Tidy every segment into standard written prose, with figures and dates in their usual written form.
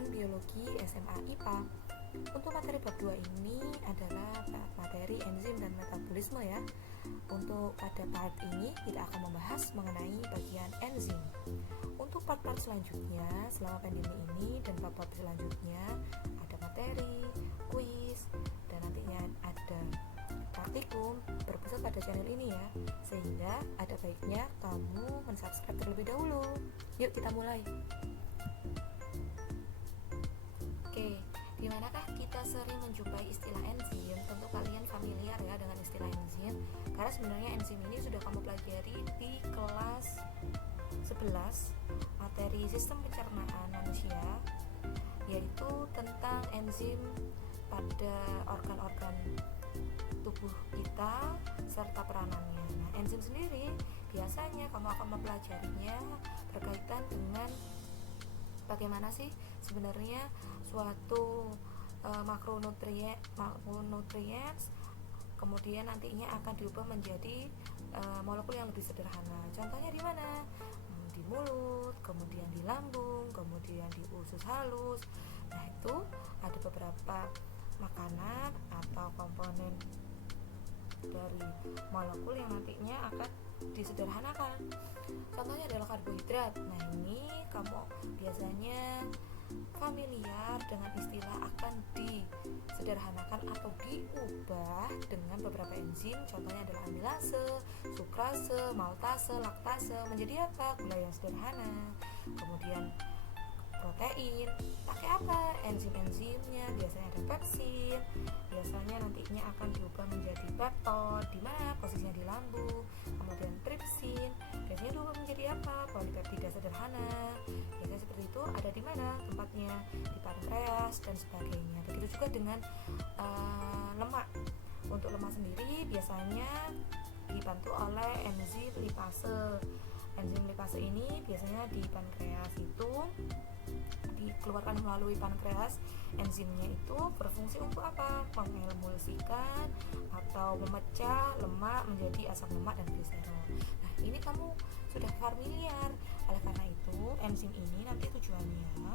pelajaran biologi SMA IPA. Untuk materi bab 2 ini adalah materi enzim dan metabolisme ya. Untuk pada part ini kita akan membahas mengenai bagian enzim. Untuk part-part selanjutnya selama pandemi ini dan part-part selanjutnya ada materi, kuis, dan nantinya ada praktikum berpusat pada channel ini ya, sehingga ada baiknya kamu mensubscribe terlebih dahulu. Yuk kita mulai. Oke, dimanakah kita sering menjumpai istilah enzim? Tentu kalian familiar ya dengan istilah enzim, karena sebenarnya enzim ini sudah kamu pelajari di kelas 11 materi sistem pencernaan manusia, yaitu tentang enzim pada organ-organ tubuh kita serta peranannya. Nah, enzim sendiri biasanya kamu akan mempelajarinya berkaitan dengan bagaimana sih sebenarnya suatu makronutrients kemudian nantinya akan diubah menjadi molekul yang lebih sederhana. Contohnya di mana? Di mulut, kemudian di lambung, kemudian di usus halus. Nah, itu ada beberapa makanan atau komponen dari molekul yang nantinya akan disederhanakan. Contohnya adalah karbohidrat. Nah, ini kamu biasanya familiar dengan istilah akan disederhanakan atau diubah dengan beberapa enzim. Contohnya adalah amilase, sukrase, maltase, laktase menjadi apa? Gula yang sederhana. Kemudian protein, pakai apa? Enzim-enzimnya biasanya ada pepsin, biasanya nantinya akan diubah menjadi peptid, di mana posisinya di lambung. Kemudian tripsin, biasanya diubah menjadi apa? Polipeptida sederhana. Biasanya seperti itu ada di mana tempatnya? Di pankreas dan sebagainya. Begitu juga dengan lemak. Untuk lemak sendiri biasanya dibantu oleh enzim lipase. Enzim lipase ini biasanya di pankreas itu dikeluarkan melalui pankreas. Enzimnya itu berfungsi untuk apa? Mengemulsikan atau memecah lemak menjadi asam lemak dan gliserol. Nah, ini kamu sudah familiar. Oleh karena itu, enzim ini nanti tujuannya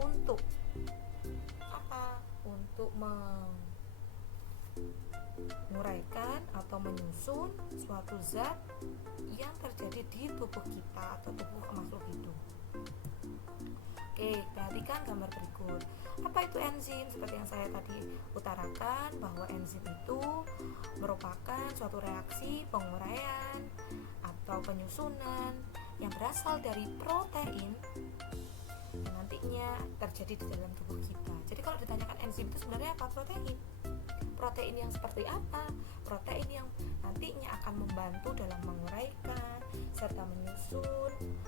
untuk apa? Untuk menguraikan atau menyusun suatu zat yang terjadi di tubuh kita atau tubuh makhluk hidup. Oke, perhatikan gambar berikut. Apa itu enzim? Seperti yang saya tadi utarakan, bahwa enzim itu merupakan suatu reaksi penguraian atau penyusunan yang berasal dari protein yang nantinya terjadi di dalam tubuh kita. Jadi kalau ditanyakan enzim itu sebenarnya apa? Protein. Protein yang seperti apa? Protein yang nantinya akan membantu dalam menguraikan serta menyusun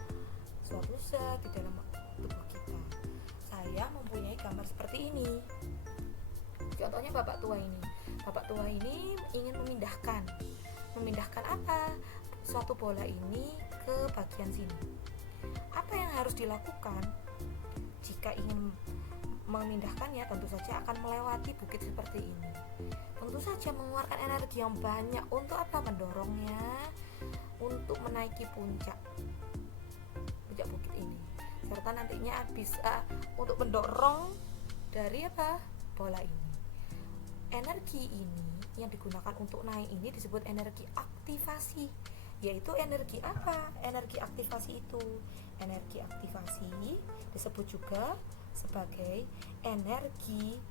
suatu zat di dalam tubuh kita. Saya mempunyai gambar seperti ini. Contohnya bapak tua ini. Bapak tua ini ingin memindahkan apa? Suatu bola ini ke bagian sini. Apa yang harus dilakukan jika ingin memindahkannya? Tentu saja akan melewati bukit seperti ini. Tentu saja mengeluarkan energi yang banyak untuk apa? Mendorongnya untuk menaiki puncak bukit ini, serta nantinya bisa untuk mendorong dari apa? Bola ini. Energi ini yang digunakan untuk naik ini disebut energi aktivasi. Yaitu energi apa? Energi aktivasi itu, energi aktivasi disebut juga sebagai energi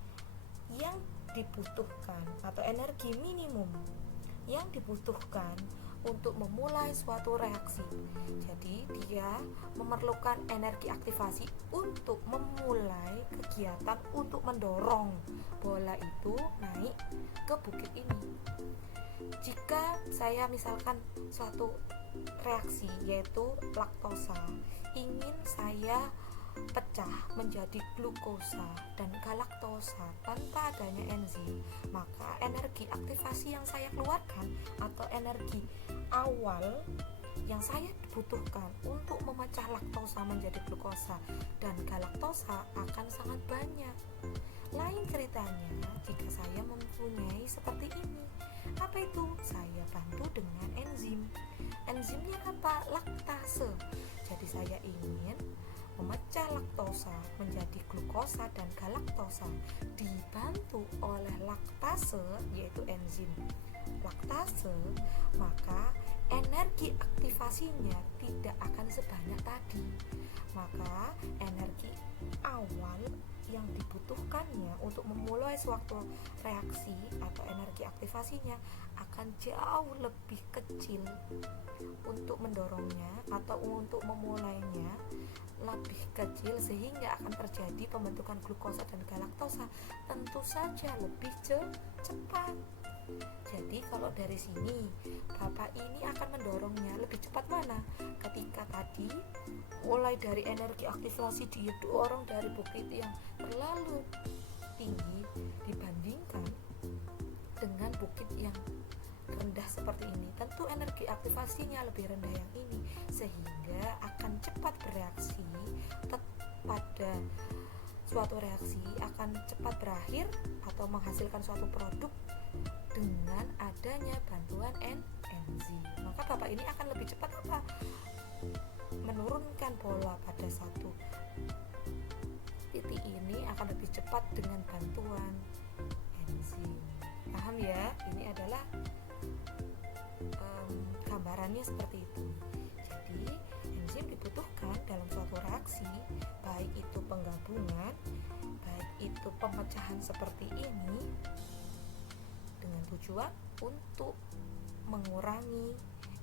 yang dibutuhkan atau energi minimum yang dibutuhkan untuk memulai suatu reaksi. Jadi dia memerlukan energi aktivasi untuk memulai kegiatan untuk mendorong bola itu naik ke bukit ini. Jika saya misalkan suatu reaksi yaitu laktosa ingin saya pecah menjadi glukosa dan galaktosa tanpa adanya enzim, maka energi aktivasi yang saya keluarkan atau energi awal yang saya butuhkan untuk memecah laktosa menjadi glukosa dan galaktosa akan sangat banyak. Lain ceritanya jika saya mempunyai seperti ini. Apa itu? Saya bantu dengan enzim. Enzimnya apa? Laktase. Jadi saya ingin memecah laktosa menjadi glukosa dan galaktosa dibantu oleh laktase, yaitu enzim laktase, maka energi aktivasinya tidak akan sebanyak tadi. Maka energi awal yang dibutuhkannya untuk memulai suatu reaksi atau energi aktivasinya akan jauh lebih kecil untuk mendorongnya atau untuk memulainya lebih kecil, sehingga akan terjadi pembentukan glukosa dan galaktosa tentu saja lebih cepat. Jadi kalau dari sini Bapak ini akan mendorongnya lebih cepat mana? Ketika tadi mulai dari energi aktivasi dia dorong dari bukit yang terlalu tinggi dibandingkan dengan bukit yang rendah seperti ini, tentu energi aktivasinya lebih rendah yang ini, sehingga akan cepat bereaksi pada suatu reaksi, akan cepat berakhir atau menghasilkan suatu produk dengan adanya bantuan enzim. Maka Bapak ini akan lebih cepat menurunkan bola pada satu titik ini akan lebih cepat dengan bantuan enzim. Paham ya? Ini adalah gambarannya seperti itu. Jadi enzim dibutuhkan dalam suatu reaksi, baik itu penggabungan, baik itu pemecahan seperti ini, dengan tujuan untuk mengurangi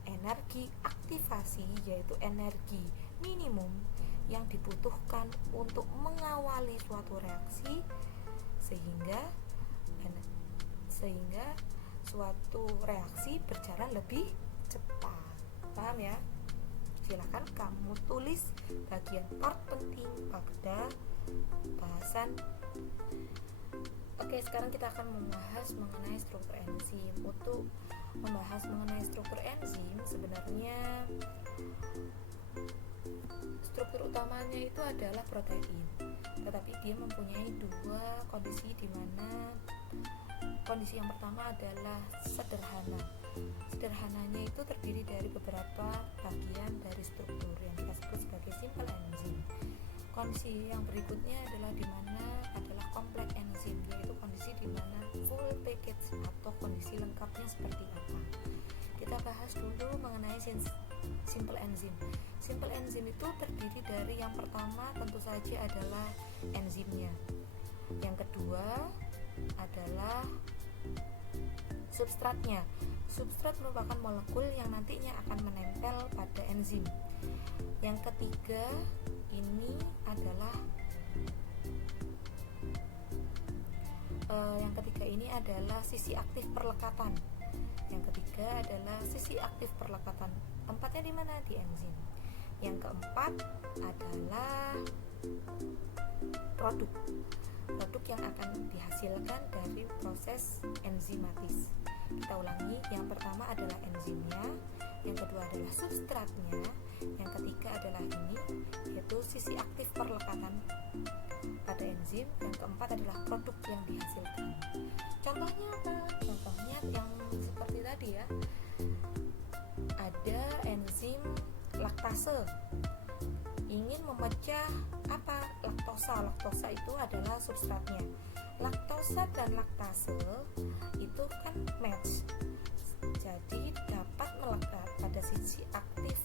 energi aktivasi, yaitu energi minimum yang dibutuhkan untuk mengawali suatu reaksi sehingga suatu reaksi berjalan lebih cepat. Paham ya? Silakan kamu tulis bagian part penting pada bahasan. Oke, sekarang kita akan membahas mengenai struktur enzim. Untuk membahas mengenai struktur enzim, sebenarnya struktur utamanya itu adalah protein. Tetapi dia mempunyai dua kondisi, di mana kondisi yang pertama adalah sederhana. Sederhananya itu terdiri dari beberapa bagian dari struktur yang kita sebut sebagai simple enzim. Kondisi yang berikutnya adalah di mana adalah kompleks enzim, yaitu kondisi di mana full package atau kondisi lengkapnya seperti apa. Kita bahas dulu mengenai simple enzim. Simple enzim itu terdiri dari yang pertama tentu saja adalah enzimnya. Yang kedua adalah substratnya. Substrat merupakan molekul yang nantinya akan menempel pada enzim. Yang ketiga ini adalah sisi aktif perlekatan. Yang ketiga adalah sisi aktif perlekatan. Tempatnya di mana? Di enzim. Yang keempat adalah produk yang akan dihasilkan dari proses enzimatis. Kita ulangi, yang pertama adalah enzimnya, yang kedua adalah substratnya, yang ketiga adalah ini, yaitu sisi aktif perlekatan pada enzim, yang keempat adalah produk yang dihasilkan. Contohnya apa? Contohnya yang seperti tadi ya, ada enzim laktase ingin memecah apa? Laktosa itu adalah substratnya. Laktosa dan laktase itu kan match, jadi dapat melekat pada sisi aktif,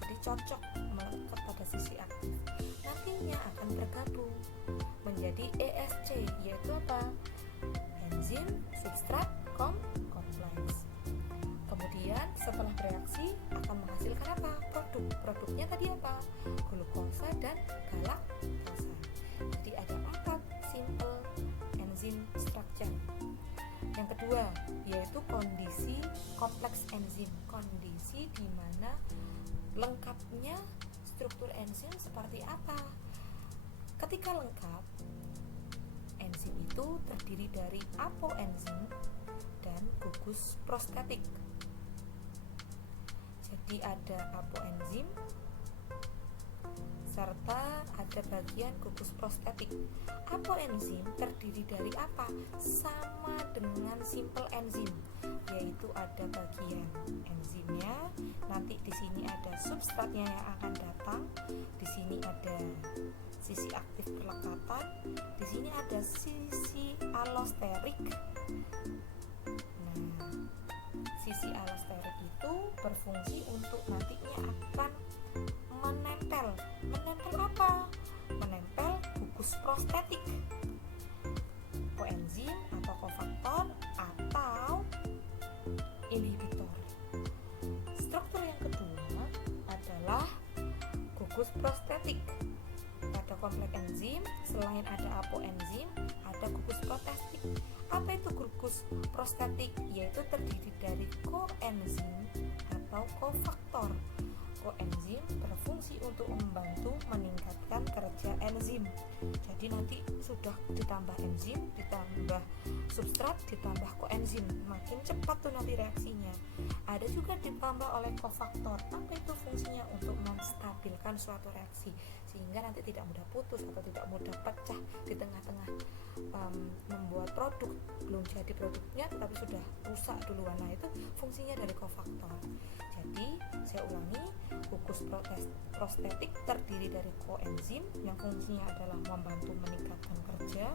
jadi cocok melekat pada sisi aktif, nantinya akan bergabung menjadi ESC, yaitu apa? Enzim substrat kompleks. Kemudian setelah bereaksi akan menghasilkan apa? Produknya tadi apa? Glukosa dan galaktosa. Jadi ada 4 simple enzim structure. Yang kedua yaitu kondisi kompleks enzim, kondisi di mana lengkapnya struktur enzim seperti apa. Ketika lengkap, enzim itu terdiri dari apoenzim dan gugus prostetik. Jadi ada apoenzim serta ada bagian gugus prostetik. Apoenzim terdiri dari apa? Sama dengan simple enzim, yaitu ada bagian enzimnya, nanti di sini ada substratnya yang akan datang. Di sini ada sisi aktif perlekatan, di sini ada sisi alosterik. Nah, sisi alosterik itu berfungsi untuk nantinya akan menempel apa? Menempel gugus prostetik, koenzim atau kofaktor atau inhibitor. Struktur yang kedua adalah gugus prostetik. Pada kompleks enzim, selain ada apoenzim, ada gugus prostetik. Apa itu gugus prostetik? Yaitu terdiri dari koenzim atau kofaktor. Koenzim berfungsi untuk membantu meningkatkan kerja enzim. Jadi nanti sudah ditambah enzim, ditambah substrat, ditambah koenzim, makin cepat tuh nanti reaksinya. Ada juga ditambah oleh kofaktor. Apa itu fungsinya? Untuk menstabilkan suatu reaksi sehingga nanti tidak mudah putus atau tidak mudah pecah di tengah-tengah membuat produk, belum jadi produknya tetapi sudah rusak duluan. Nah, itu fungsinya dari kofaktor. Jadi saya ulangi, gugus prostetik terdiri dari koenzim yang fungsinya adalah membantu meningkatkan kerja,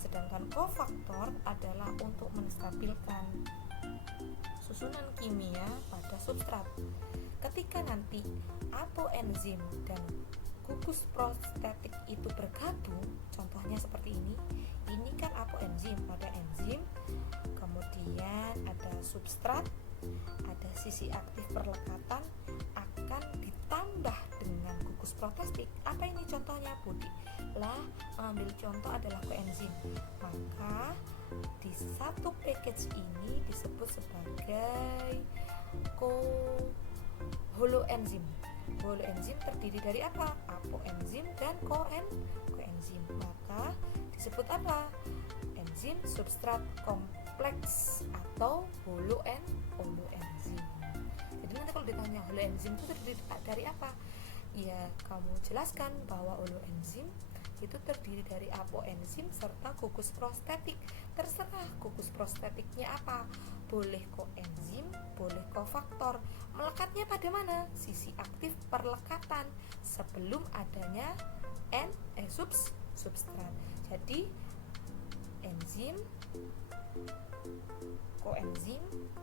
sedangkan kofaktor adalah untuk menstabilkan susunan kimia pada substrat. Ketika nanti apoenzim dan gugus prostetik itu bergabung, contohnya seperti ini kan apoenzim, ada enzim, kemudian ada substrat, ada sisi aktif perlekatan, akan ditambah dengan gugus prostetik. Apa ini contohnya, Budi? Lah, mengambil contoh adalah koenzim. Maka di satu package ini disebut sebagai holoenzim. Holoenzim terdiri dari apa? Apoenzim dan koenzim. Maka disebut apa? Enzim substrat kompleks atau holoenzim. Jadi nanti kalau ditanya holoenzim itu terdiri dari apa? Ya, kamu jelaskan bahwa holoenzim itu terdiri dari apoenzim serta gugus prostetik. Terserah gugus prostetiknya apa, boleh koenzim, boleh kofaktor. Melekatnya pada mana? Sisi aktif perlekatan sebelum adanya substrat. Jadi enzim, koenzim,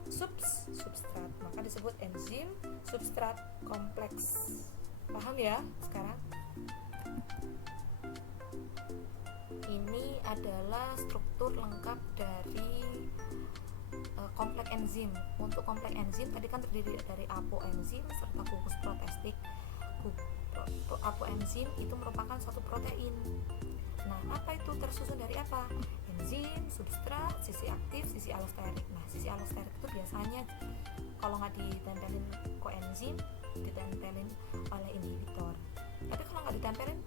substrat, maka disebut enzim substrat kompleks. Paham ya sekarang? Ini adalah struktur lengkap dari kompleks enzim. Untuk kompleks enzim tadi kan terdiri dari apoenzim serta gugus prostetik. Apoenzim itu merupakan suatu protein. Nah, apa itu tersusun dari apa? Enzim, substrat, sisi aktif, sisi alosterik. Nah, sisi alosterik itu biasanya kalau nggak ditempelin koenzim, ditempelin oleh inhibitor. Tapi kalau nggak ditempelin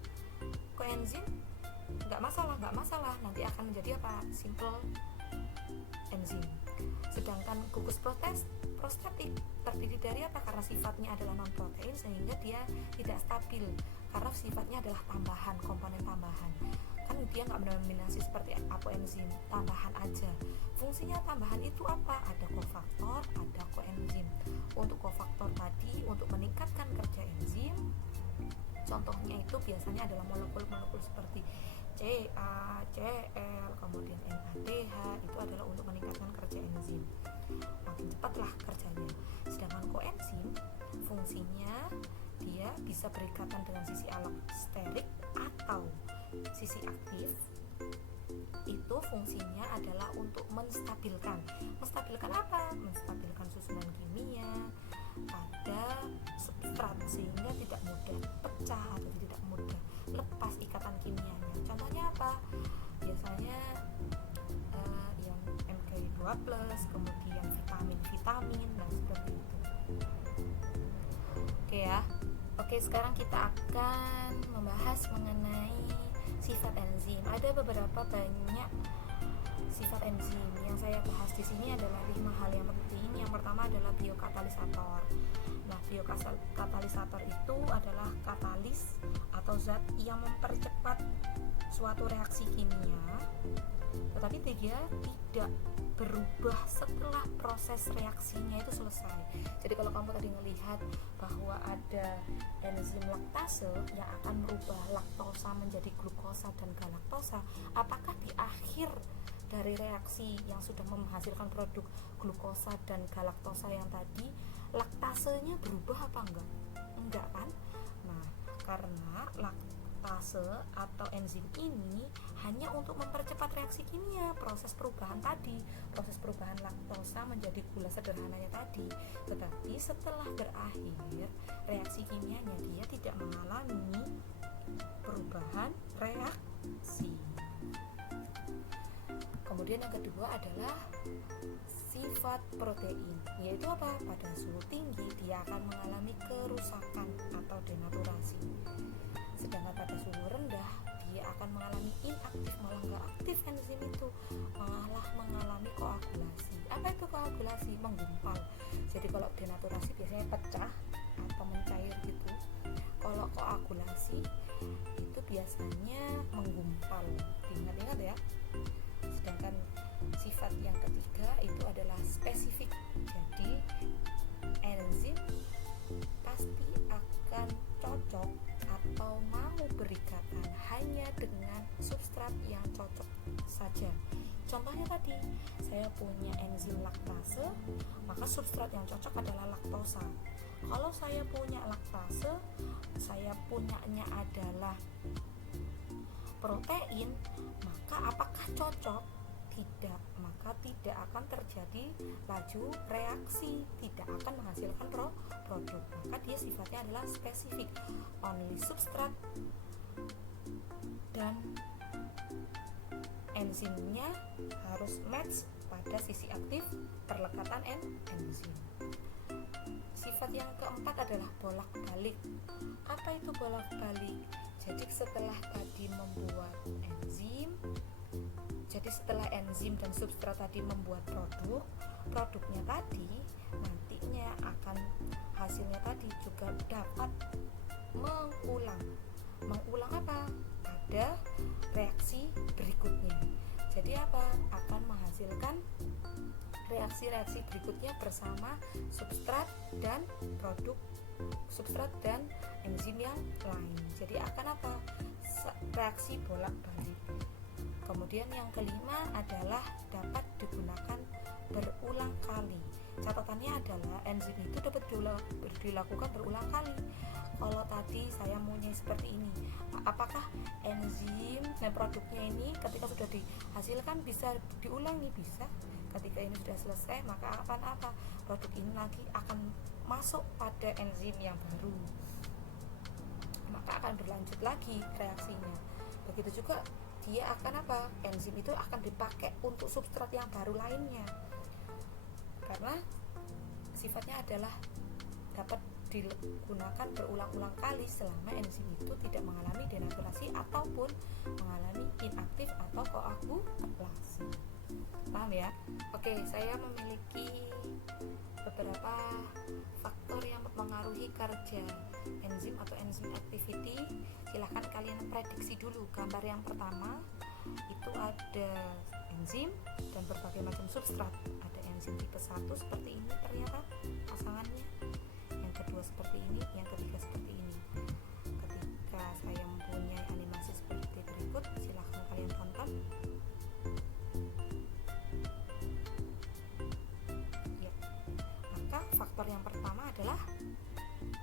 koenzim, nggak masalah, nanti akan menjadi apa? Simple enzim. Sedangkan gugus prostetik terdiri dari apa? Karena sifatnya adalah non protein sehingga dia tidak stabil, karena sifatnya adalah tambahan, komponen tambahan. Kan dia nggak mendominasi seperti apoenzim, tambahan aja. Fungsinya tambahan itu apa? Ada kofaktor, ada koenzim. Untuk kofaktor tadi untuk meningkatkan kerja enzim, contohnya itu biasanya adalah molekul-molekul seperti Ca, Cl, kemudian NADH, itu adalah untuk meningkatkan kerja enzim. Makin cepatlah kerjanya. Sedangkan koenzim fungsinya dia bisa berikatan dengan sisi alosterik atau sisi aktif. Itu fungsinya adalah untuk menstabilkan apa? Menstabilkan susunan kimia pada substrat sehingga tidak mudah pecah atau tidak mudah lepas ikatan kimianya. Contohnya apa? Biasanya yang MK2+, kemudian vitamin, nah seperti itu. Oke ya. Oke, sekarang kita akan membahas mengenai sifat enzim. Ada beberapa banyak sifat enzim. Yang saya bahas di sini adalah 5 hal yang penting. Yang pertama pertama adalah biokatalisator. Nah, biokatalisator itu adalah katalis atau zat yang mempercepat suatu reaksi kimia, tetapi dia tidak berubah setelah proses reaksinya itu selesai. Jadi kalau kamu tadi melihat bahwa ada enzim laktase yang akan merubah laktosa menjadi glukosa dan galaktosa, apakah di akhir dari reaksi yang sudah menghasilkan produk glukosa dan galaktosa yang tadi laktasenya berubah apa enggak? Enggak kan? Nah, karena laktase atau enzim ini hanya untuk mempercepat reaksi kimia, proses perubahan tadi, proses perubahan laktosa menjadi gula sederhananya tadi. Tetapi setelah berakhir reaksi kimianya, dia tidak mengalami perubahan reaksi. Kemudian yang kedua adalah sifat protein, yaitu apa? Pada suhu tinggi dia akan mengalami kerusakan atau denaturasi. Sedangkan pada suhu rendah dia akan mengalami inaktif, malah nggak aktif enzim itu, malah mengalami koagulasi. Apa itu koagulasi? Menggumpal. Jadi kalau denaturasi biasanya pecah atau mencair gitu. Kalau koagulasi itu biasanya menggumpal. Ingat-ingat ya. Sedangkan sifat yang ketiga itu adalah spesifik. Jadi enzim pasti akan cocok atau mau berikatan hanya dengan substrat yang cocok saja. Contohnya tadi, saya punya enzim laktase, maka substrat yang cocok adalah laktosa. Kalau saya punya laktase, saya punyanya adalah protein, maka apakah cocok? Tidak, maka tidak akan terjadi laju reaksi, tidak akan menghasilkan produk. Maka dia sifatnya adalah spesifik, only substrat dan enzimnya harus match pada sisi aktif perlekatan enzim. Sifat yang keempat adalah bolak-balik. Apa itu bolak-balik? Jadi setelah tadi membuat enzim, jadi setelah enzim dan substrat tadi membuat produknya tadi nantinya akan hasilnya tadi juga dapat mengulang apa? Pada reaksi berikutnya. Jadi apa? Akan menghasilkan reaksi-reaksi berikutnya bersama substrat dan enzim yang lain. Jadi akan apa? Reaksi bolak-balik. Kemudian yang kelima adalah dapat digunakan berulang kali. Catatannya adalah enzim itu dapat dilakukan berulang kali. Kalau tadi saya maunya seperti ini, apakah enzim dan produknya ini ketika sudah dihasilkan bisa diulang nih? Bisa. Ketika ini sudah selesai, maka akan apa? Produk ini lagi akan masuk pada enzim yang baru, maka akan berlanjut lagi reaksinya. Begitu juga dia akan apa? Enzim itu akan dipakai untuk substrat yang baru lainnya, karena sifatnya adalah dapat digunakan berulang-ulang kali selama enzim itu tidak mengalami denaturasi ataupun mengalami inaktif atau koagulasi. Paham ya? Oke, saya memiliki beberapa faktor yang mempengaruhi kerja enzim atau enzim activity. Silahkan kalian prediksi dulu. Gambar yang pertama itu ada enzim dan berbagai macam substrat. Ada enzim tipe 1 seperti ini ternyata pasangannya, yang kedua seperti ini, yang ketiga seperti ini. Ketika saya mempunyai animasi seperti berikut, silahkan kalian tonton. Faktor yang pertama adalah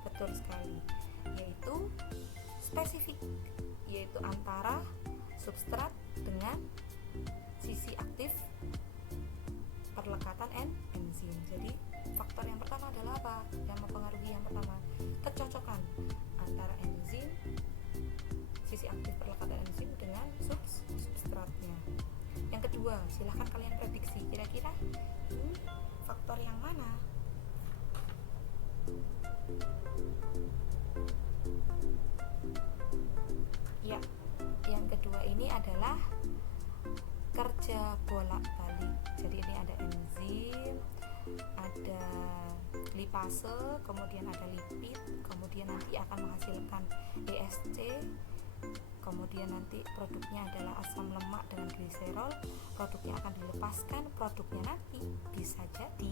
betul sekali, yaitu spesifik, yaitu antara substrat dengan sisi aktif perlekatan enzim. Jadi faktor yang pertama adalah apa? Yang mempengaruhi yang pertama, kecocokan antara enzim, sisi aktif perlekatan enzim dengan substratnya. Yang kedua, silahkan kalian prediksi kira-kira ini faktor yang mana? Ya, yang kedua ini adalah kerja bolak-balik. Jadi ini ada enzim, ada lipase, kemudian ada lipid, kemudian nanti akan menghasilkan ESC, kemudian nanti produknya adalah asam lemak dengan gliserol, produknya akan dilepaskan, produknya nanti bisa jadi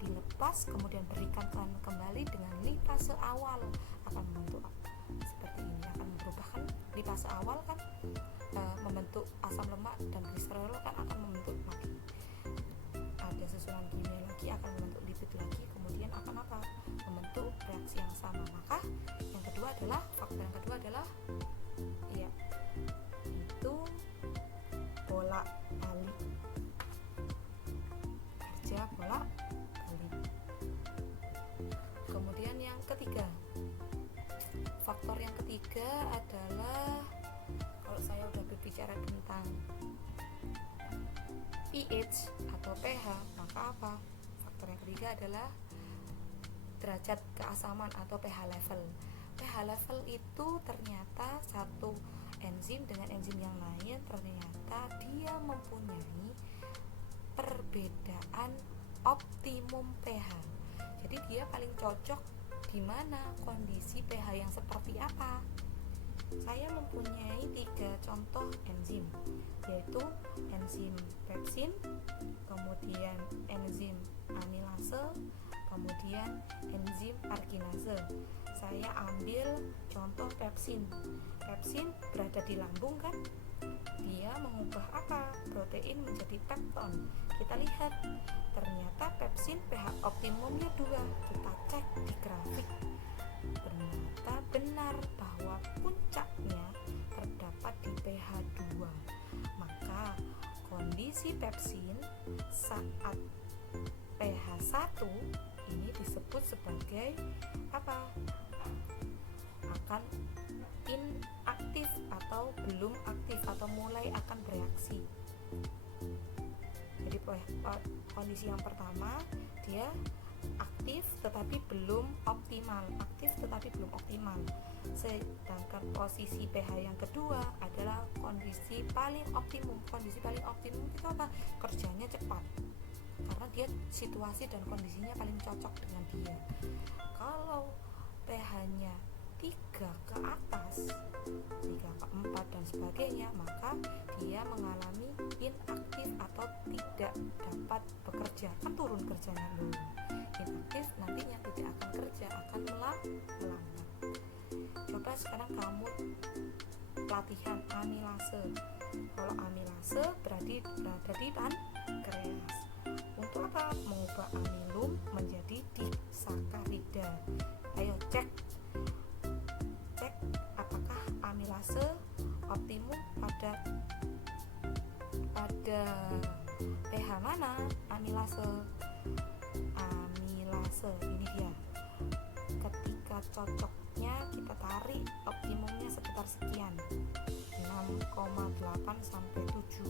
dilepas kemudian berikan kembali dengan lipase awal, akan membentuk seperti ini, akan berubahkan lipase awal kan membentuk asam lemak dan gliserol kan akan membentuk lagi ada susunan kimia lagi, akan membentuk lipid lagi, kemudian akan apa, membentuk reaksi yang sama. Maka yang kedua adalah faktor yang kedua adalah itu bolak balik, kerja bolak balik. Kemudian yang ketiga, faktor yang ketiga adalah kalau saya udah berbicara tentang pH atau pH, maka apa? Faktor yang ketiga adalah derajat keasaman atau pH level. pH level itu ternyata satu enzim dengan enzim yang lain ternyata dia mempunyai perbedaan optimum pH. Jadi dia paling cocok di mana, kondisi pH yang seperti apa. Saya mempunyai 3 contoh enzim, yaitu enzim pepsin, kemudian enzim amilase, kemudian enzim arginase. Saya ambil contoh pepsin. Pepsin berada di lambung kan? Dia mengubah apa? Protein menjadi pepton. Kita lihat, ternyata pepsin pH optimumnya 2. Kita cek di grafik. Ternyata benar bahwa puncaknya terdapat di pH 2. Maka kondisi pepsin saat pH 1 ini disebut sebagai apa? Akan inaktif atau belum aktif atau mulai akan bereaksi. Jadi kondisi yang pertama dia aktif tetapi belum optimal, aktif tetapi belum optimal. Sedangkan posisi pH yang kedua adalah kondisi paling optimum. Kondisi paling optimum itu apa? Kerjanya cepat, karena dia situasi dan kondisinya paling cocok dengan dia. Kalau pH-nya 3 ke atas, 3 ke 4 dan sebagainya, maka dia mengalami inaktif atau tidak dapat bekerja, kan turun kerjanya dulu. Inaktif nantinya tidak akan kerja, akan melambat. Coba sekarang kamu latihan amilase. Kalau amilase berada di pankreas. Untuk apa? Mengubah amilum menjadi disakarida. Ayo cek apakah amilase optimum pada pH mana? Amilase ini dia. Ketika cocoknya kita tarik optimumnya sekitar sekian, 6,8 sampai 7.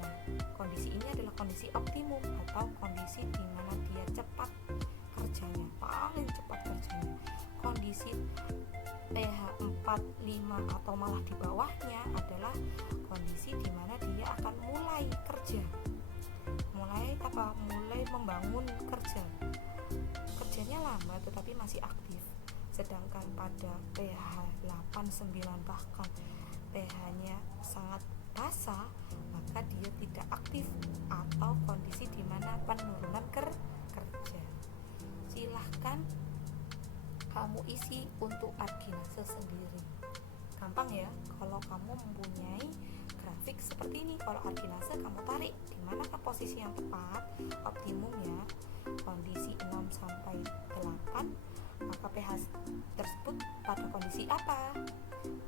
Nah, kondisi ini adalah kondisi optimum atau kondisi di mana dia cepat kerjanya, paling cepat kerjanya. Kondisi pH 4, 5 atau malah di bawahnya adalah kondisi di mana dia akan mulai kerja. Mulai membangun kerjanya lambat tetapi masih aktif. Sedangkan pada pH 8, 9 bahkan pH-nya sangat basah, maka dia tidak aktif atau kondisi di mana penurunan kerja. Silahkan kamu isi untuk arginase sendiri. Gampang ya, kalau kamu mempunyai grafik seperti ini. Kalau arginase kamu tarik di manakah posisi yang tepat optimumnya, kondisi 6 sampai 8, maka pH tersebut pada kondisi apa?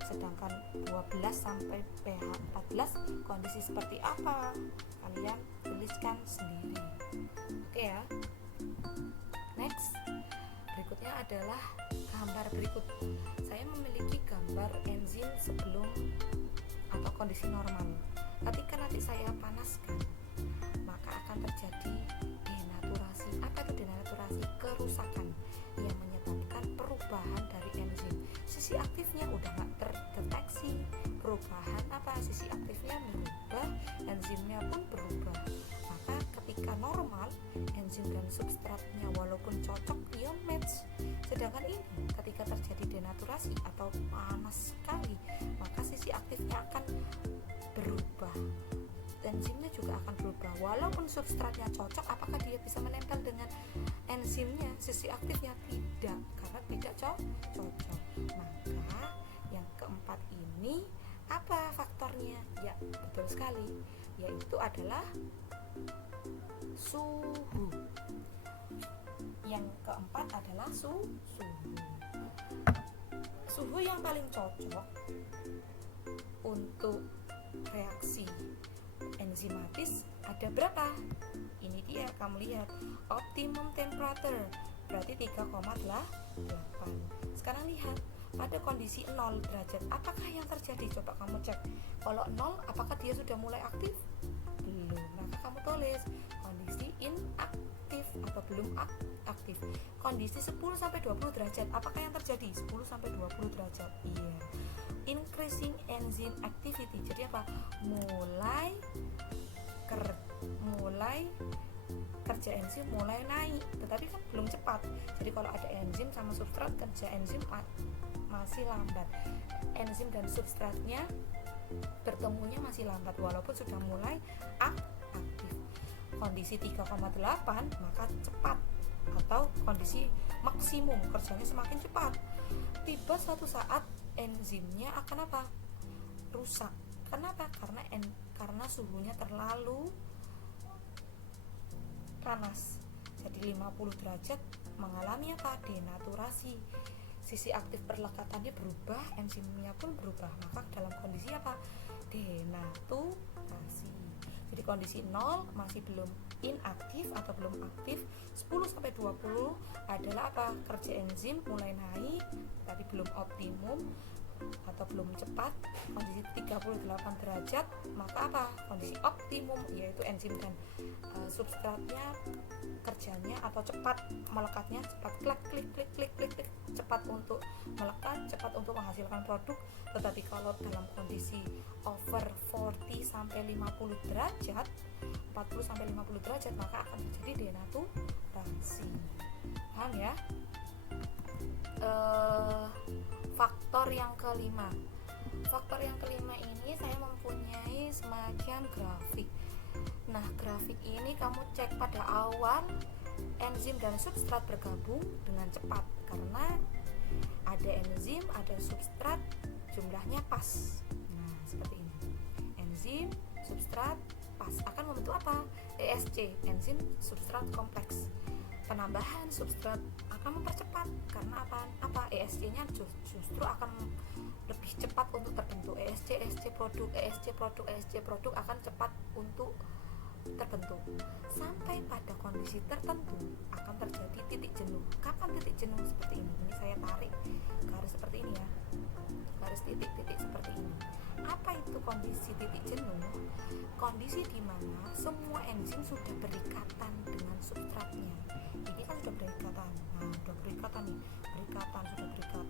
Sedangkan 12 sampai pH 14 kondisi seperti apa? Kalian tuliskan sendiri. Oke ya. Next, berikutnya adalah gambar berikut. Saya memiliki gambar enzim sebelum atau kondisi normal. Ketika nanti saya panaskan, maka akan terjadi denaturasi. Apa itu denaturasi? Kerusakan yang menyebabkan perubahan dari enzim. Sisi aktifnya udah nggak terdeteksi. Perubahan apa? Sisi aktifnya berubah, enzimnya pun berubah. Maka ketika normal, enzim enzim dan substratnya walaupun cocok dia match. Sedangkan ini ketika terjadi denaturasi atau panas sekali, maka sisi aktifnya akan berubah, enzimnya juga akan berubah. Walaupun substratnya cocok, apakah dia bisa menempel dengan enzimnya? Sisi aktifnya tidak, karena tidak cocok. Maka yang keempat ini apa faktornya? Ya, betul sekali, yaitu adalah suhu. Yang keempat adalah suhu. Suhu yang paling cocok untuk reaksi enzimatis ada berapa? Ini dia, kamu lihat, optimum temperature berarti 3,8. Sekarang lihat, pada kondisi 0 derajat apakah yang terjadi? Coba kamu cek. Kalau 0, apakah dia sudah mulai aktif? Belum. Maka kamu tulis kondisi inaktif atau belum aktif. Kondisi 10 sampai 20 derajat, apakah yang terjadi? 10 sampai 20 derajat. Iya. Increasing enzyme activity. Jadi apa? Mulai kerja enzim mulai naik, tetapi kan belum cepat. Jadi kalau ada enzim sama substrat, kerja enzim masih lambat. Enzim dan substratnya bertemunya masih lambat walaupun sudah mulai aktif. Kondisi 3,8 maka cepat, atau kondisi maksimum, kerjanya semakin cepat. Tiba suatu saat enzimnya akan apa? Rusak. Kenapa? Karena suhunya terlalu panas. Jadi 50 derajat mengalami apa? Denaturasi. Sisi aktif perlekatannya berubah, enzimnya pun berubah. Maka dalam kondisi apa? Denaturasi. Jadi kondisi 0 masih belum inaktif atau belum aktif. 10 sampai 20 adalah apa? Kerja enzim mulai naik tapi belum optimum atau belum cepat. Kondisi 38 derajat maka apa? Kondisi optimum, yaitu enzim dan substratnya kerjanya atau cepat melekatnya, cepat klik, cepat untuk melekat, cepat untuk menghasilkan produk. Tetapi kalau dalam kondisi over 40 sampai 50 derajat, 40 sampai 50 derajat maka akan terjadi denaturasi. Paham ya? Faktor yang kelima. Faktor yang kelima ini saya mempunyai semacam grafik. Nah, grafik ini kamu cek pada awal enzim dan substrat bergabung dengan cepat, karena ada enzim, ada substrat, jumlahnya pas. Nah, seperti ini. Enzim, substrat, pas akan membentuk apa? ESC, enzim substrat kompleks. Penambahan substrat akan mempercepat karena apa? ESC-nya justru akan lebih cepat untuk terbentuk. ESC produk akan cepat untuk terbentuk. Sampai pada kondisi tertentu akan terjadi titik jenuh. Kapan titik jenuh? Seperti ini. Ini saya tarik garis seperti ini ya. Garis titik-titik seperti ini. Apa itu kondisi titik jenuh? Kondisi di mana semua enzim sudah berikatan dengan substratnya. Ini kan sudah berikatan. Nah, sudah berikatan nih.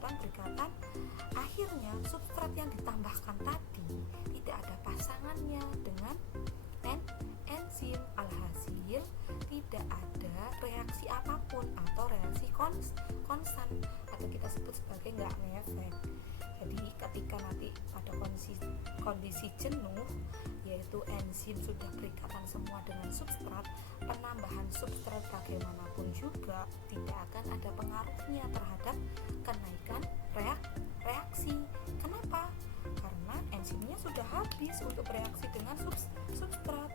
Berikatan. Akhirnya substrat yang ditambahkan tadi tidak ada pasangannya dengan enzim. Alhasil tidak ada reaksi apapun atau reaksi konstan atau kita sebut sebagai nggak ngefek. Jadi ketika nanti pada kondisi jenuh, yaitu enzim sudah berikatan semua dengan substrat, penambahan substrat bagaimanapun juga tidak akan ada pengaruhnya terhadap kenaikan reaksi. Kenapa? Karena enzimnya sudah habis untuk bereaksi dengan substrat,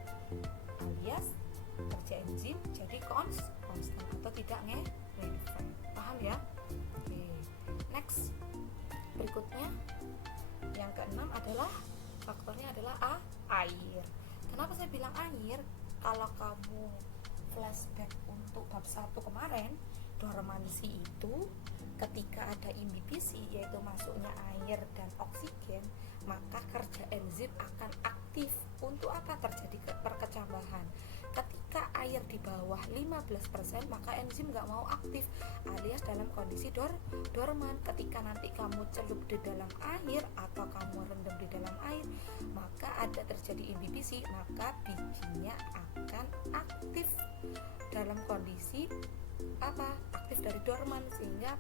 alias kerja enzim jadi konstan atau tidak ngefek. Paham ya? Oke. Next. Berikutnya yang keenam adalah faktornya adalah air. Kenapa saya bilang air? Kalau kamu flashback untuk bab 1 kemarin, dormansi itu ketika ada inhibisi, yaitu masuknya air dan oksigen, maka kerja enzim akan aktif. Untuk apa? Terjadi perkecambahan. Ketika ketika air di bawah 15% maka enzim nggak mau aktif, alias dalam kondisi dorman. Ketika nanti kamu celup di dalam air atau kamu rendam di dalam air, maka ada terjadi inhibisi, maka bijinya akan aktif dalam kondisi aktif dari dorman, sehingga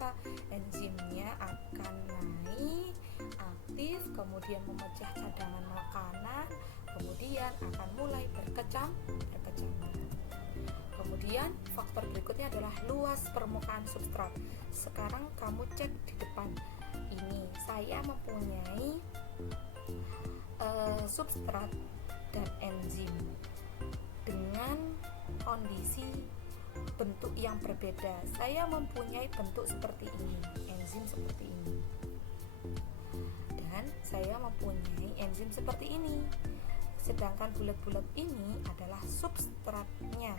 enzimnya akan naik aktif, kemudian memecah cadangan makanan, kemudian akan mulai berkecamuk. Kemudian faktor berikutnya adalah luas permukaan substrat. Sekarang kamu cek di depan ini, saya mempunyai substrat dan enzim dengan kondisi bentuk yang berbeda. Saya mempunyai bentuk seperti ini, enzim seperti ini, dan saya mempunyai enzim seperti ini. Sedangkan bulat-bulat ini adalah substratnya.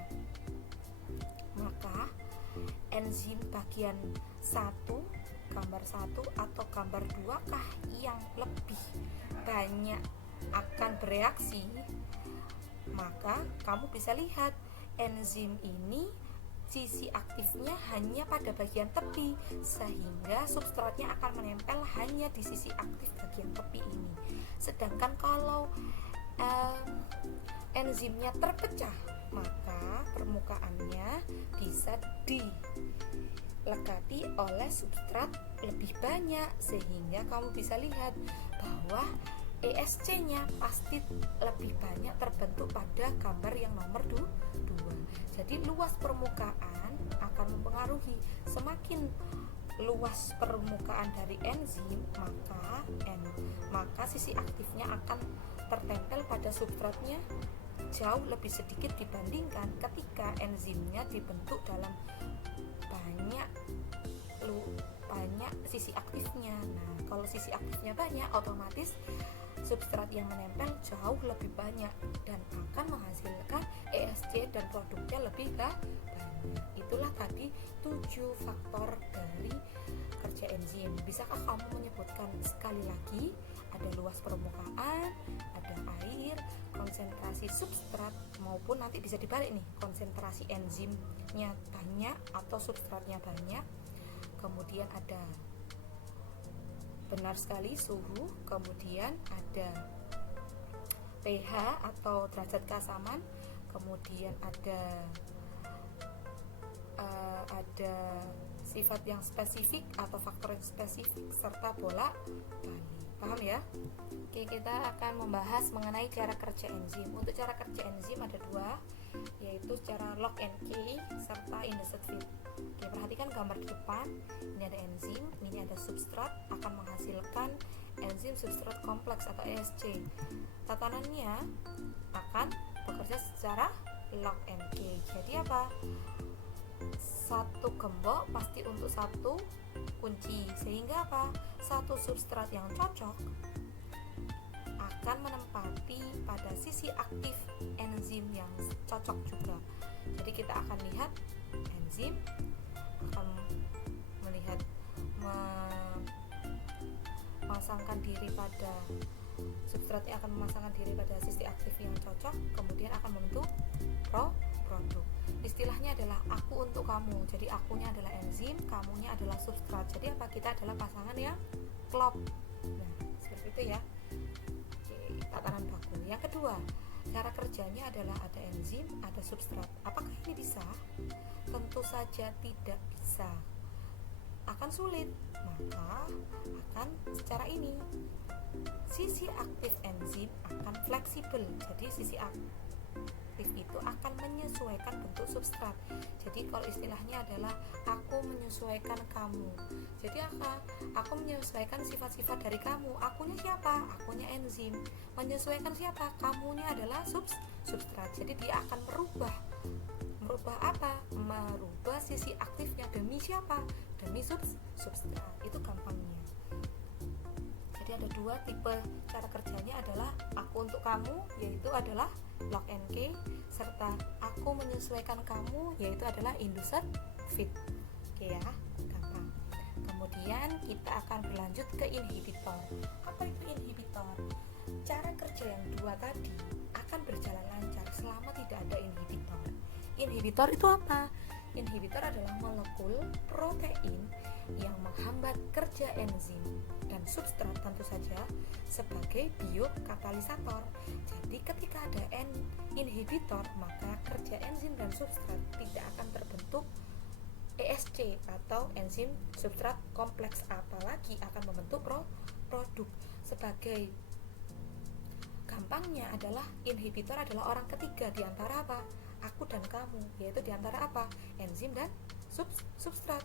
Maka enzim bagian 1, gambar 1 atau gambar 2 kah yang lebih banyak akan bereaksi? Maka kamu bisa lihat enzim ini sisi aktifnya hanya pada bagian tepi, sehingga substratnya akan menempel hanya di sisi aktif bagian tepi ini. Sedangkan kalau enzimnya terpecah, maka permukaannya bisa dilekati oleh substrat lebih banyak, sehingga kamu bisa lihat bahwa ESC-nya pasti lebih banyak terbentuk pada gambar yang nomor 2. Jadi luas permukaan akan mempengaruhi. Semakin luas permukaan dari enzim, maka sisi aktifnya akan tertempel pada substratnya jauh lebih sedikit dibandingkan ketika enzimnya dibentuk dalam banyak sisi aktifnya. Nah, kalau sisi aktifnya banyak, otomatis substrat yang menempel jauh lebih banyak dan akan menghasilkan ESC dan produknya lebih banyak. Itulah tadi 7 faktor dari kerja enzim. Bisakah kamu menyebutkan sekali lagi? Ada luas permukaan, ada air, konsentrasi substrat, maupun nanti bisa dibalik nih, konsentrasi enzimnya banyak atau substratnya banyak. Kemudian ada, benar sekali, suhu. Kemudian ada pH atau derajat keasaman. Kemudian ada sifat yang spesifik atau faktor yang spesifik, serta bolak balik. Paham ya? Oke, kita akan membahas mengenai cara kerja enzim. Untuk cara kerja enzim ada 2, yaitu secara lock and key serta induced feed. Oke, perhatikan gambar di depan. Ini ada enzim, ini ada substrat, akan menghasilkan enzim substrat kompleks atau ESC. Tatanannya akan bekerja secara lock and key. Jadi apa? Satu gembok pasti untuk satu kunci, sehingga satu substrat yang cocok akan menempati pada sisi aktif enzim yang cocok juga. Jadi kita akan lihat enzim akan memasangkan diri pada substratnya, akan memasangkan diri pada sisi aktif yang cocok, kemudian akan membentuk produk. Istilahnya adalah aku untuk kamu. Jadi akunya adalah enzim, kamunya adalah substrat. Jadi kita adalah pasangan yang klop. Nah, seperti itu ya. Oke, tatanan baku. Yang kedua, cara kerjanya adalah ada enzim, ada substrat. Apakah ini bisa? Tentu saja tidak bisa. Akan sulit. Maka akan secara ini. Sisi aktif enzim akan fleksibel. Jadi sisi aktif itu akan menyesuaikan bentuk substrat. Jadi kalau istilahnya adalah aku menyesuaikan kamu. Jadi aku menyesuaikan sifat-sifat dari kamu. Akunya siapa? Akunya enzim. Menyesuaikan siapa? Kamunya adalah substrat. Jadi dia akan merubah apa? Merubah sisi aktifnya demi siapa? Demi substrat. Itu gampangnya. Jadi ada 2 tipe cara kerjanya, adalah aku untuk kamu, yaitu adalah lock and key, serta aku menyesuaikan kamu, yaitu adalah induced feed. Oke ya, gampang. Kemudian kita akan berlanjut ke inhibitor. Apa itu inhibitor? Cara kerja yang 2 tadi akan berjalan lancar selama tidak ada inhibitor. Inhibitor itu apa? Inhibitor adalah molekul protein yang menghambat kerja enzim dan substrat tentu saja sebagai biokatalisator. Jadi ketika ada inhibitor, maka kerja enzim dan substrat tidak akan terbentuk ESC atau enzim substrat kompleks, apalagi akan membentuk produk. Sebagai gampangnya adalah inhibitor adalah orang ketiga di antara apa? Aku dan kamu, yaitu di antara apa? Enzim dan substrat.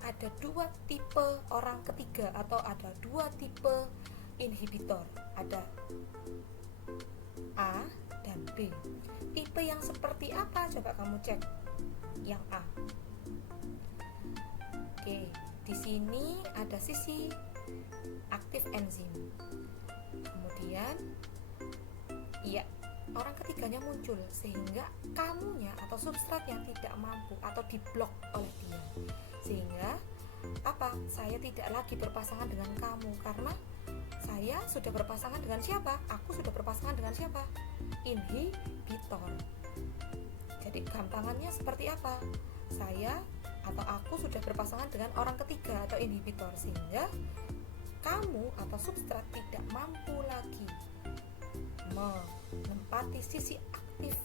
Ada dua tipe orang ketiga atau ada dua tipe inhibitor, ada A dan B. Tipe yang seperti apa? Coba kamu cek yang A. Oke, di sini ada sisi aktif enzim. Kemudian iya, orang ketiganya muncul sehingga kamunya atau substratnya tidak mampu atau diblok oleh dia. Sehingga apa? Saya tidak lagi berpasangan dengan kamu karena saya sudah berpasangan dengan siapa? Aku sudah berpasangan dengan siapa? Inhibitor. Jadi gampangannya seperti apa? Saya atau aku sudah berpasangan dengan orang ketiga atau inhibitor, sehingga kamu atau substrat tidak mampu lagi menempati sisi aktif.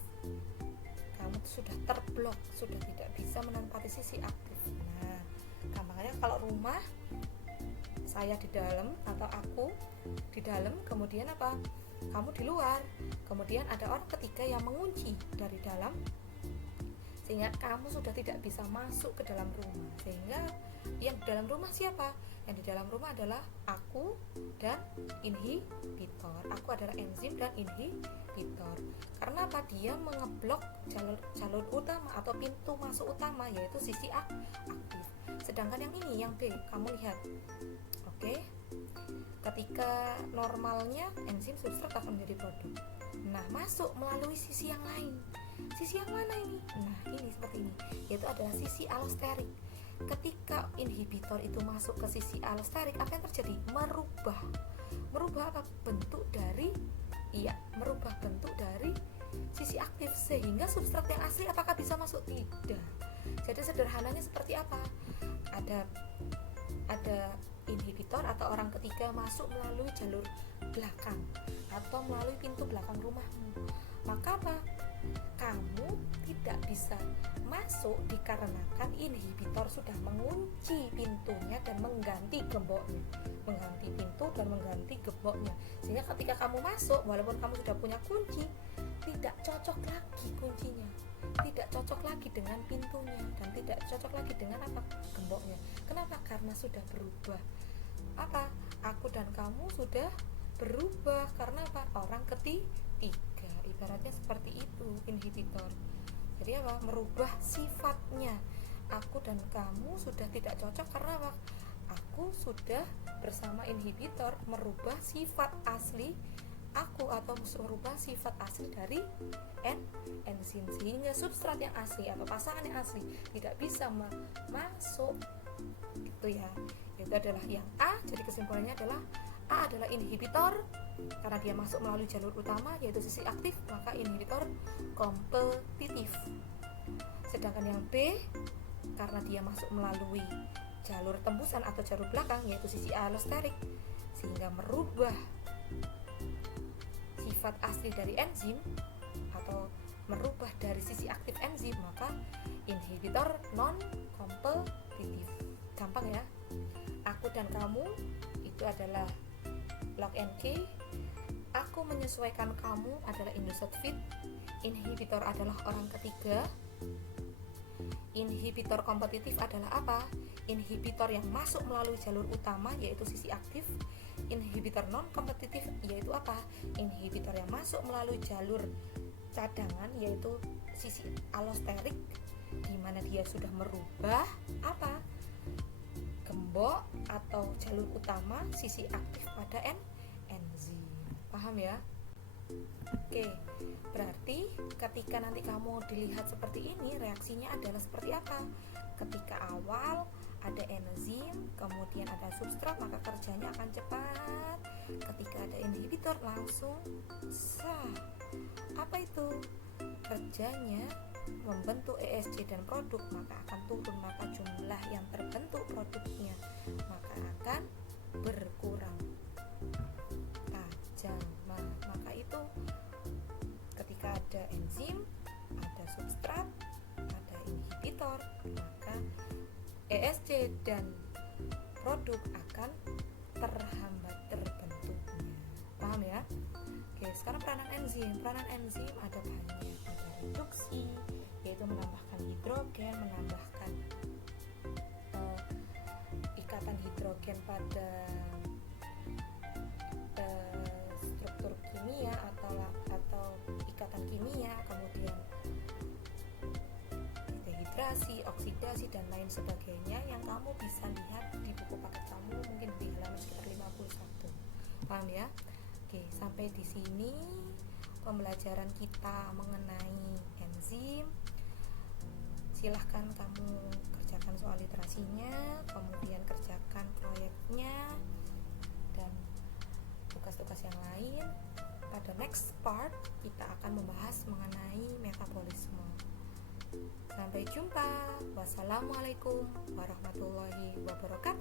Kamu sudah terblok, sudah tidak bisa menempati sisi aktif. Nah, gampangnya kalau rumah, saya di dalam atau aku di dalam, kemudian apa? Kamu di luar, kemudian ada orang ketiga yang mengunci dari dalam, sehingga kamu sudah tidak bisa masuk ke dalam rumah. Sehingga yang di dalam rumah siapa? Yang di dalam rumah adalah aku dan inhibitor. Aku adalah enzim dan inhibitor. Karena apa? Dia mengeblok jalur utama atau pintu masuk utama, yaitu sisi aktif. Sedangkan yang ini, yang B, kamu lihat. Oke. Ketika normalnya enzim substrat akan menjadi produk. Nah, masuk melalui sisi yang lain. Sisi yang mana ini? Nah, ini seperti ini, yaitu adalah sisi allosterik. Ketika inhibitor itu masuk ke sisi allosterik, apa yang terjadi? Merubah apa? Bentuk dari merubah bentuk dari sisi aktif, sehingga substrat yang asli apakah bisa masuk? Tidak. Jadi sederhananya seperti apa? Ada inhibitor atau orang ketiga masuk melalui jalur belakang atau melalui pintu belakang rumahmu. Maka apa? Kamu tidak bisa masuk dikarenakan inhibitor sudah mengunci pintunya dan mengganti gemboknya, mengganti pintu dan mengganti gemboknya. Sehingga ketika kamu masuk, walaupun kamu sudah punya kunci, tidak cocok lagi kuncinya, tidak cocok lagi dengan pintunya, dan tidak cocok lagi dengan apa? Gemboknya. Kenapa? Karena sudah berubah. Apa? Aku dan kamu sudah berubah karena apa? Orang ketiga. Ibaratnya seperti itu inhibitor. Jadi apa? Merubah sifatnya. Aku dan kamu sudah tidak cocok karena apa? Aku sudah bersama inhibitor merubah sifat asli aku atau merubah sifat asli dari enzim, sehingga substrat yang asli atau pasangan yang asli tidak bisa masuk. Gitu ya. Itu adalah yang A. Jadi kesimpulannya adalah A adalah inhibitor karena dia masuk melalui jalur utama, yaitu sisi aktif, maka inhibitor kompetitif. Sedangkan yang B, karena dia masuk melalui jalur tembusan atau jalur belakang, yaitu sisi allosterik, sehingga merubah sifat asli dari enzim atau merubah dari sisi aktif enzim, maka inhibitor non kompetitif. Gampang ya. Aku dan kamu itu adalah lock and key. Aku menyesuaikan kamu adalah Indosat Fit. Inhibitor adalah orang ketiga. Inhibitor kompetitif adalah apa? Inhibitor yang masuk melalui jalur utama, yaitu sisi aktif. Inhibitor non kompetitif yaitu apa? Inhibitor yang masuk melalui jalur cadangan, yaitu sisi allosterik, di mana dia sudah merubah apa? Gembok atau jalur utama sisi aktif pada enzim. Paham ya? Oke, berarti ketika nanti kamu dilihat seperti ini, reaksinya adalah seperti apa? Ketika awal ada enzim, kemudian ada substrat, maka kerjanya akan cepat. Ketika ada inhibitor langsung sah. Apa itu? Kerjanya membentuk ESC dan produk, maka akan turun, maka jumlah yang terbentuk produknya maka akan berkurang tajam. Maka itu ketika ada enzim, ada substrat, ada inhibitor, maka ESC dan produk akan terhambat terbentuknya. Paham ya? Oke, sekarang peranan enzim. Peranan enzim ada banyak. Ada reduksi, yaitu menambahkan hidrogen, menambahkan ikatan hidrogen pada struktur kimia atau ikatan kimia, kemudian dehidrasi, oksidasi, dan lain sebagainya yang kamu bisa lihat di buku paket kamu, mungkin di halaman sekitar 51. Paham ya? Oke, sampai di sini pembelajaran kita mengenai enzim. Silahkan kamu kerjakan soal literasinya, kemudian kerjakan proyeknya dan tugas-tugas yang lain. Pada next part kita akan membahas mengenai metabolisme. Sampai jumpa. Wassalamualaikum warahmatullahi wabarakatuh.